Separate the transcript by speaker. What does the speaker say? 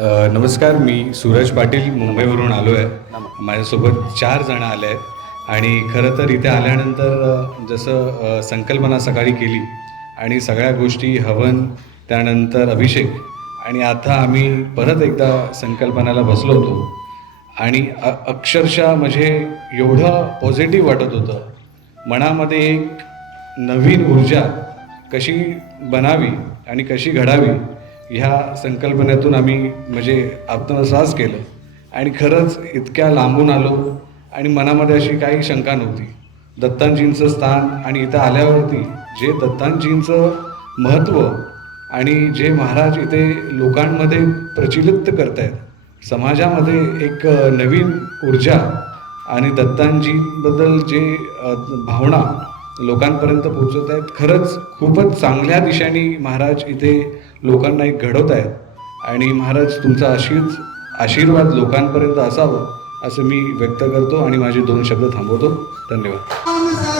Speaker 1: नमस्कार मी सूरज पाटील मुंबईवरून आलो आहे. माझ्यासोबत चार जण आले आहेत. आणि खरं तर इथे आल्यानंतर जसं संकल्पना सकाळी केली आणि सगळ्या गोष्टी हवन त्यानंतर अभिषेक आणि आता आम्ही परत एकदा संकल्पनाला बसलो होतो. आणि अक्षरशः म्हणजे एवढं पॉझिटिव्ह वाटत होतं. मनामध्ये एक नवीन ऊर्जा कशी बनावी आणि कशी घडावी ह्या संकल्पनेतून आम्ही म्हणजे आत्मसास केलं. आणि खरंच इतक्या लांबून आलो आणि मनामध्ये अशी काही शंका नव्हती. दत्तांजींचं स्थान आणि इथं आल्यावरती जे दत्तांजींचं महत्त्व आणि जे महाराज इथे लोकांमध्ये प्रचलित करत आहेत समाजामध्ये एक नवीन ऊर्जा आणि दत्तांजीबद्दल जे भावना लोकांपर्यंत पोहोचत आहेत. खरंच खूपच चांगल्या दिशेने महाराज इथे लोकांना एक घडवत आहेत. आणि महाराज तुमचा अशीच आशीर्वाद लोकांपर्यंत असावं असं मी व्यक्त करतो आणि माझे दोन शब्द थांबवतो. धन्यवाद.